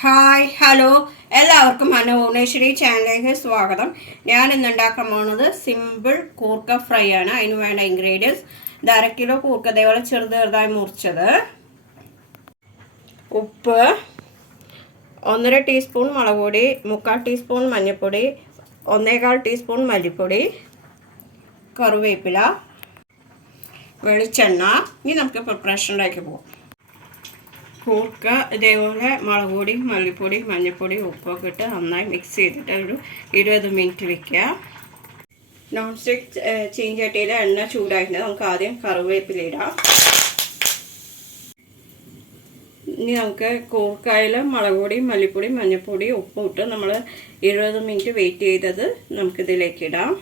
Hi hello എല്ലാവർക്കും അന്നപൂർണേശ്വരി ചാനലിലേക്ക് സ്വാഗതം. ഞാൻ ഇന്ന് ഉണ്ടാക്കാൻ പോകുന്നത് സിമ്പിൾ കൂർക്ക ഫ്രൈ ആണ്. അതിന് വേണ്ട ഇൻഗ്രീഡിയൻസ് 1/2 കിലോ കൂർക്ക അതേപോലെ ചെറുതായി മുറിച്ചത്, ഉപ്പ്, 1.5 ടീസ്പൂൺ മുളക് പൊടി, 3/4 ടീസ്പൂൺ മഞ്ഞൾപ്പൊടി, 1/4 ടീസ്പൂൺ മല്ലിപ്പൊടി, കറിവേപ്പില, വെളിച്ചെണ്ണ. ഇനി നമുക്ക് പ്രിപ്പറേഷനിലേക്ക് പോകാം. കൂർക്ക ഇതേപോലെ മുളക് പൊടി, മല്ലിപ്പൊടി, മഞ്ഞൾപ്പൊടി, ഉപ്പൊക്കെ ഇട്ട് നന്നായി മിക്സ് ചെയ്തിട്ട് ഒരു 20 മിനിറ്റ് വെക്കുക. നോൺ സ്റ്റിക്ക് ചീഞ്ചട്ടിയിൽ എണ്ണ ചൂടായിട്ടുണ്ട്. നമുക്ക് ആദ്യം കറിവേപ്പില ഇടാം. ഇനി നമുക്ക് കൂർക്കയിൽ മുളക് പൊടി, മല്ലിപ്പൊടി, മഞ്ഞൾപ്പൊടി, ഉപ്പും ഇട്ട് നമ്മൾ 20 മിനിറ്റ് വെയിറ്റ് ചെയ്തത് നമുക്കിതിലേക്ക് ഇടാം.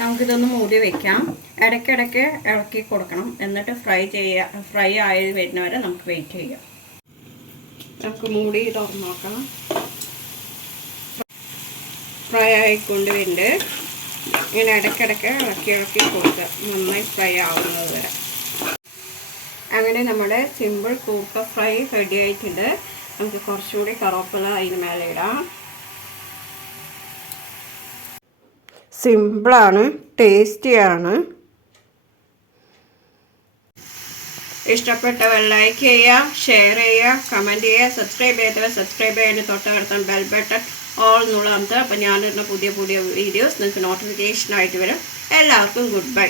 നമുക്കിതൊന്ന് മൂടി വയ്ക്കാം. ഇടയ്ക്കിടയ്ക്ക് ഇളക്കി കൊടുക്കണം. എന്നിട്ട് ഫ്രൈ ആയി വരുന്നവരെ നമുക്ക് വെയിറ്റ് ചെയ്യാം. നമുക്ക് മൂടി തുറന്ന് നോക്കാം. ഫ്രൈ ആയിക്കൊണ്ട് വരുന്നുണ്ട്. ഇങ്ങനെ ഇടയ്ക്കിടയ്ക്ക് ഇളക്കി കൊടുക്കുക, നന്നായി ഫ്രൈ ആവുന്നത് വരെ. അങ്ങനെ നമ്മുടെ സിമ്പിൾ കൂർക്ക ഫ്രൈ റെഡി ആയിട്ടുണ്ട്. നമുക്ക് കുറച്ചുകൂടി കറിവേപ്പില അതിന് മേലെ ഇടാം. സിമ്പിളാണ്, ടേസ്റ്റിയാണ്. ഇഷ്ടപ്പെട്ടവർ ലൈക്ക് ചെയ്യുക, ഷെയർ ചെയ്യുക, കമൻറ്റ് ചെയ്യുക. സബ്സ്ക്രൈബ് ചെയ്യാത്തവർ സബ്സ്ക്രൈബ് ചെയ്യാൻ തൊട്ടടുത്ത ബെൽ ബട്ടൺ ഓൾ എന്നുള്ളത്. അപ്പോൾ ഞാനിടുന്ന പുതിയ വീഡിയോസ് നിങ്ങൾക്ക് നോട്ടിഫിക്കേഷനായിട്ട് വരും. എല്ലാവർക്കും ഗുഡ് ബൈ.